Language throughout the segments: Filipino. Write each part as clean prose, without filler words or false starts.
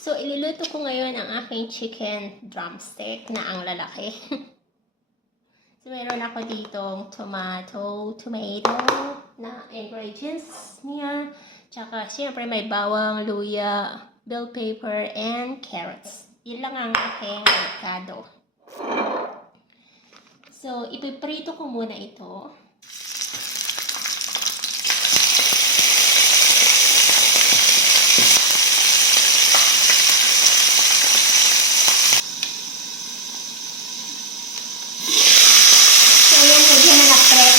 So, iluluto ko ngayon ang aking chicken drumstick na ang lalaki. So, meron ako ditong tomato na ingredients niya. Tsaka, siyempre may bawang, luya, bell pepper, and carrots. Yun lang ang aking merkado. So, ipiprito ko muna ito.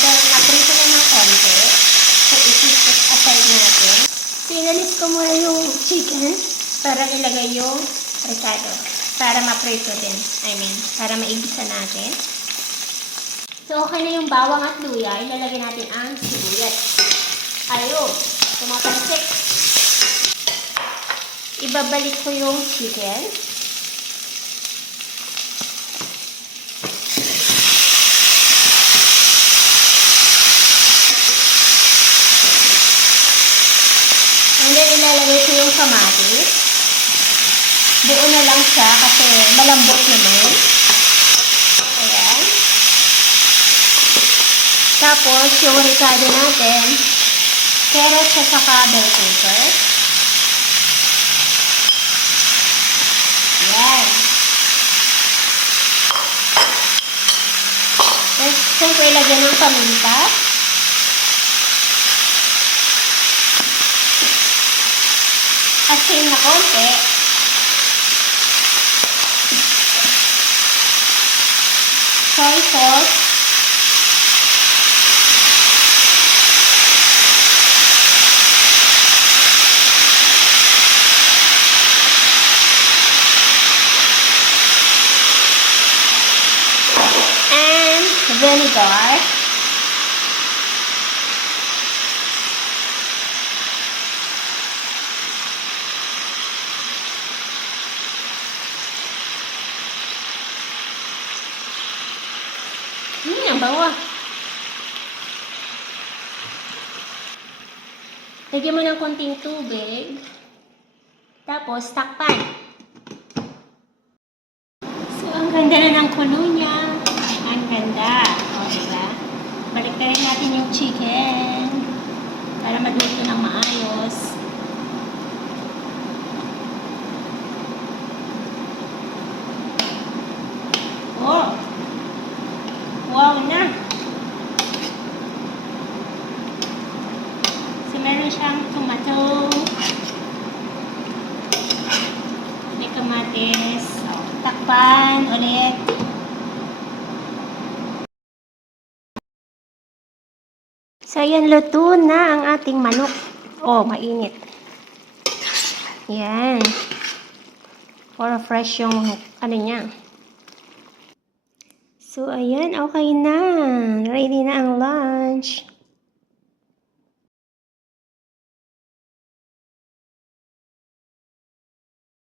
Naprito na ng konti. So, i-put aside natin. So, inalis ko muna yung chicken para ilagay yung ricado. Para maprito din. Para maigisa natin. So, okay na yung bawang at luya. Ilalagay natin ang sibuyas. Ayun. Tumatalsik. Ibabalik ko yung chicken. And then, ilalagay ko yung kamatis. Buo na lang siya kasi malambot naman. Ayan. Tapos, yung ricado natin, carrots at saka bell pepper. Ayan. Tapos, siyempre, ilagyan ng paminta. Asin na konti. Soy sauce. And vinegar. Ang bango. Lagyan mo ng konting tubig. Tapos, takpan. So, ang ganda na ng kulo niya. Ang ganda. O, diba? Balik na rin natin yung chicken para maluto ng maayos. Oh! Wow na! So, meron siyang tomato. May kamatis. So, takpan ulit. So, ayan, luto na ang ating manok. Oh, mainit. Yan. Para fresh yung ano niya. So, ayan, okay na. Ready